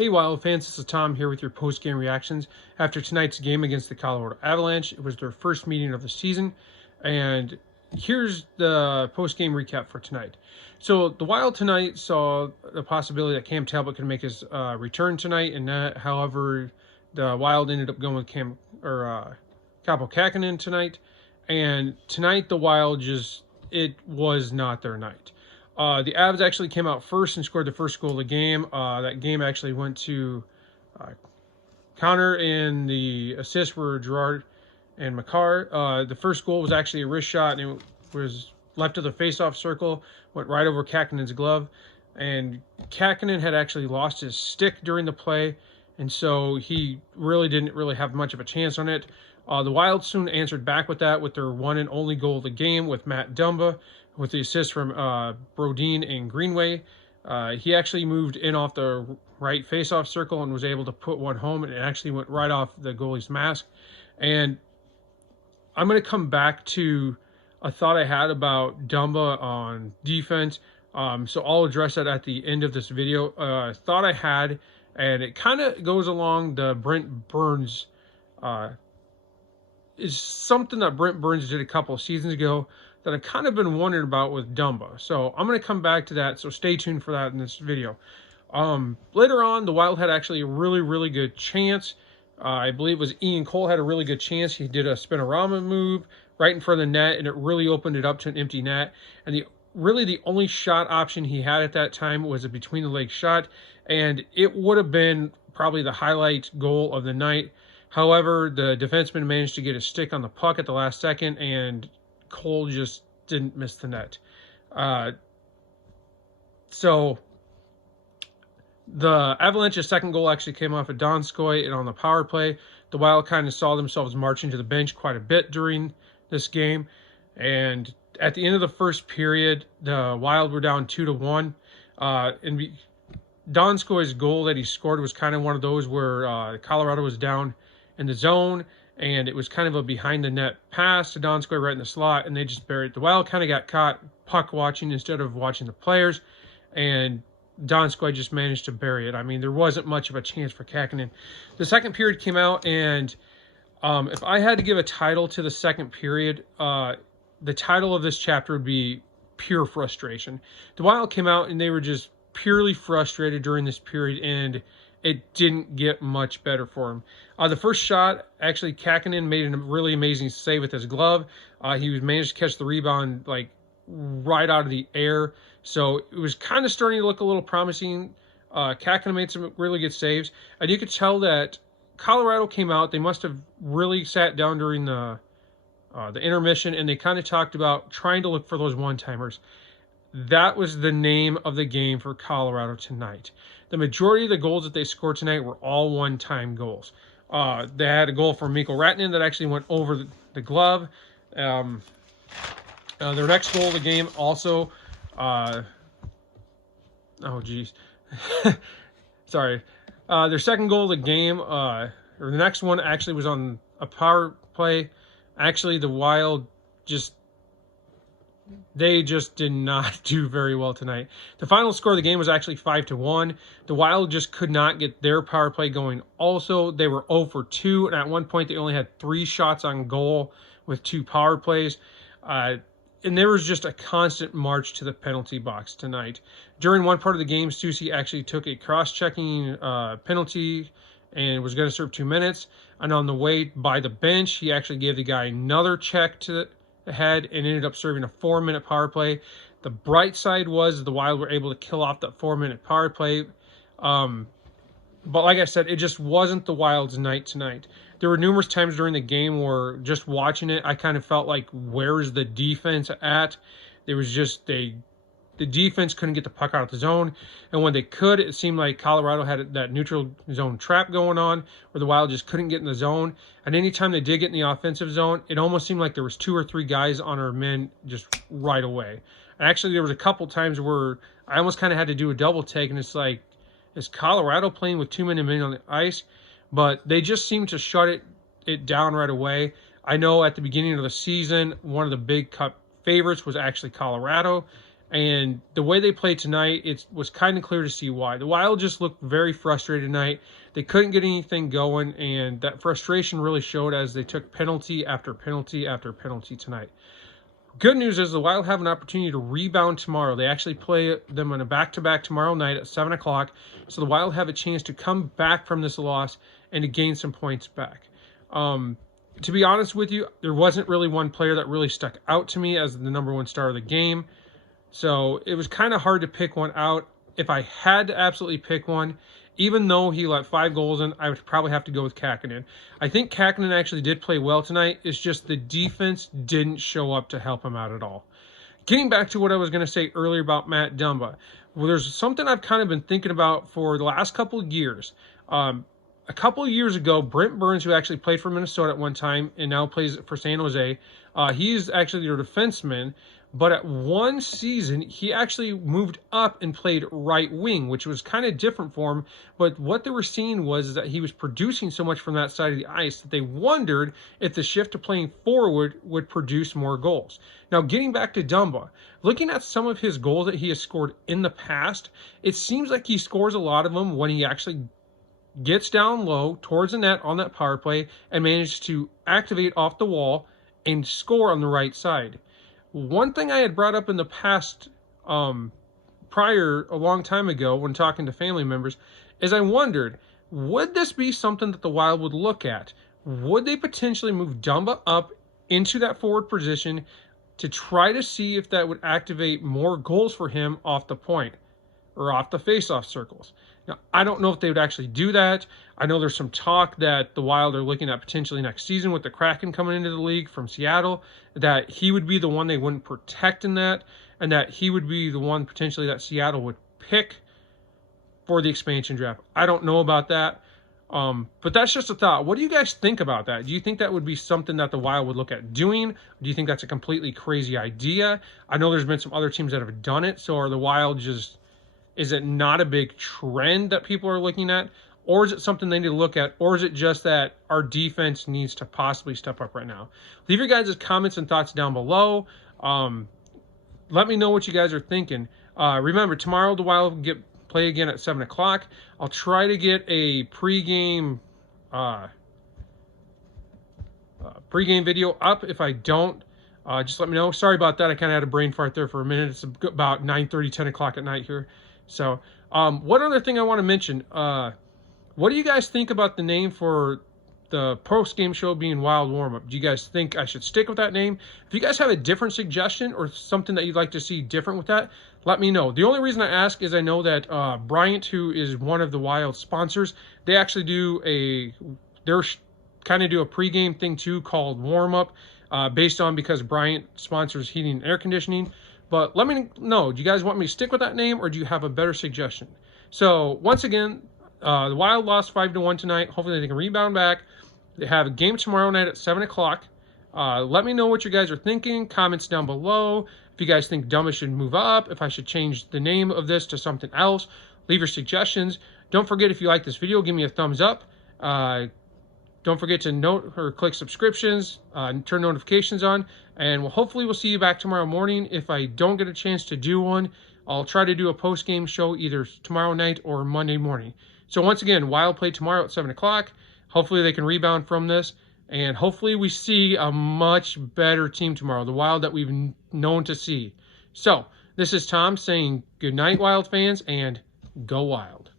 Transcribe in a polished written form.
Hey Wild fans, this is Tom here with your post-game reactions. After tonight's game against the Colorado Avalanche, it was their first meeting of the season, and here's the post-game recap for tonight. So the Wild tonight saw the possibility that Cam Talbot could make his return tonight, and that, however, the Wild ended up going with Kaapo Kähkönen tonight, and tonight the Wild it was not their night. The Avs actually came out first and scored the first goal of the game. That game actually went to Connor, and the assists were Gerard and Makar. The first goal was actually a wrist shot, and it was left of the face-off circle, went right over Kähkönen's glove. And Kähkönen had actually lost his stick during the play, and so he didn't have much of a chance on it. The Wild soon answered back with that with their one and only goal of the game with Matt Dumba, with the assist from Brodin and Greenway. He actually moved in off the right face-off circle and was able to put one home, and it actually went right off the goalie's mask. And I'm going to come back to a thought I had about Dumba on defense. So I'll address that at the end of this video. Thought I had, and it kind of goes along the Brent Burns is something that Brent Burns did a couple of seasons ago that I've kind of been wondering about with Dumba. So I'm going to come back to that, so stay tuned for that in this video. Later on, the Wild had actually a really good chance. I believe it was Ian Cole had a really good chance. He did a spinorama move right in front of the net, and it really opened it up to an empty net. And the only shot option he had at that time was a between-the-legs shot, and it would have been probably the highlight goal of the night. However, the defenseman managed to get a stick on the puck at the last second, and Cole just didn't miss the net. So the Avalanche's second goal actually came off of Donskoy, and on the power play, the Wild kind of saw themselves marching to the bench quite a bit during this game. And at the end of the first period, the Wild were down 2-1. Donskoy's goal that he scored was kind of one of those where Colorado was down in the zone, and it was kind of a behind-the-net pass to Donskoy right in the slot, and they just buried it. The Wild kind of got caught puck-watching instead of watching the players, and Donskoy just managed to bury it. I mean, there wasn't much of a chance for Kähkönen. The second period came out, and if I had to give a title to the second period, the title of this chapter would be Pure Frustration. The Wild came out, and they were just purely frustrated during this period, and it didn't get much better for him. The first shot, actually, Kähkönen made a really amazing save with his glove. He managed to catch the rebound like right out of the air, so it was kind of starting to look a little promising. Kähkönen made some really good saves, and you could tell that Colorado came out. They must have really sat down during the intermission, and they kind of talked about trying to look for those one-timers. That was the name of the game for Colorado tonight. The majority of the goals that they scored tonight were all one-time goals. They had a goal from Mikko Rantanen that actually went over the glove. Their next goal of the game also... oh, geez. Sorry. Their second goal of the game, or the next one, actually was on a power play. Actually, the Wild they just did not do very well tonight. The final score of the game was actually 5-1. The Wild just could not get their power play going. Also, they were 0 for 2, and at one point they only had 3 shots on goal with 2 power plays. And there was just a constant march to the penalty box tonight. During one part of the game, Soucy actually took a cross-checking penalty and was going to serve 2 minutes. And on the way by the bench, he actually gave the guy another check to the head and ended up serving a 4-minute power play. The bright side was the Wild were able to kill off that 4-minute power play. But like I said, it just wasn't the Wild's night tonight. There were numerous times during the game where just watching it, I kind of felt like, where is the defense at? There was just the defense couldn't get the puck out of the zone, and when they could, it seemed like Colorado had that neutral zone trap going on where the Wild just couldn't get in the zone. And anytime they did get in the offensive zone, it almost seemed like there was 2 or 3 guys on our men just right away. And actually, there was a couple times where I almost kind of had to do a double take, and it's like, is Colorado playing with too many men on the ice? But they just seemed to shut it down right away. I know at the beginning of the season, one of the big cup favorites was actually Colorado, And the way they played tonight, it was kind of clear to see why. The Wild just looked very frustrated tonight. They couldn't get anything going, and that frustration really showed as they took penalty after penalty after penalty tonight. Good news is the Wild have an opportunity to rebound tomorrow. They actually play them on a back-to-back tomorrow night at 7 o'clock, so the Wild have a chance to come back from this loss and to gain some points back. To be honest with you, there wasn't really one player that really stuck out to me as the number one star of the game. So it was kind of hard to pick one out. If I had to absolutely pick one, even though he let 5 goals in, I would probably have to go with Kakkonen. I think Kakkonen actually did play well tonight. It's just the defense didn't show up to help him out at all. Getting back to what I was going to say earlier about Matt Dumba, well, there's something I've kind of been thinking about for the last couple of years. A couple of years ago, Brent Burns, who actually played for Minnesota at one time and now plays for San Jose, he's actually their defenseman. But at one season, he actually moved up and played right wing, which was kind of different for him. But what they were seeing was that he was producing so much from that side of the ice that they wondered if the shift to playing forward would produce more goals. Now, getting back to Dumba, looking at some of his goals that he has scored in the past, it seems like he scores a lot of them when he actually gets down low towards the net on that power play and manages to activate off the wall and score on the right side. One thing I had brought up in the past, prior, a long time ago, when talking to family members, is I wondered, would this be something that the Wild would look at? Would they potentially move Dumba up into that forward position to try to see if that would activate more goals for him off the point or off the face-off circles? Now, I don't know if they would actually do that. I know there's some talk that the Wild are looking at potentially next season with the Kraken coming into the league from Seattle, that he would be the one they wouldn't protect in that, and that he would be the one potentially that Seattle would pick for the expansion draft. I don't know about that, but that's just a thought. What do you guys think about that? Do you think that would be something that the Wild would look at doing? Do you think that's a completely crazy idea? I know there's been some other teams that have done it, so are the Wild just... Is it not a big trend that people are looking at? Or is it something they need to look at? Or is it just that our defense needs to possibly step up right now? Leave your guys' comments and thoughts down below. Let me know what you guys are thinking. Remember, tomorrow the Wild play again at 7 o'clock. I'll try to get a pregame video up. If I don't, just let me know. Sorry about that. I kind of had a brain fart there for a minute. It's about 9:30, 10 o'clock at night here. So, one other thing I want to mention. What do you guys think about the name for the post-game show being Wild Warm-Up? Do you guys think I should stick with that name? If you guys have a different suggestion or something that you'd like to see different with that, let me know. The only reason I ask is I know that Bryant, who is one of the Wild sponsors, they actually do a pregame thing too called Warm-Up, because Bryant sponsors heating and air conditioning. But let me know, do you guys want me to stick with that name, or do you have a better suggestion? So, once again, the Wild lost 5-1 tonight. Hopefully they can rebound back. They have a game tomorrow night at 7 o'clock. Let me know what you guys are thinking. Comments down below. If you guys think Dumba should move up, if I should change the name of this to something else, leave your suggestions. Don't forget, if you like this video, give me a thumbs up. Don't forget to note or click subscriptions, turn notifications on, and hopefully we'll see you back tomorrow morning. If I don't get a chance to do one, I'll try to do a post-game show either tomorrow night or Monday morning. So once again, Wild play tomorrow at 7 o'clock. Hopefully they can rebound from this, and hopefully we see a much better team tomorrow, the Wild that we've known to see. So this is Tom saying good night, Wild fans, and go Wild.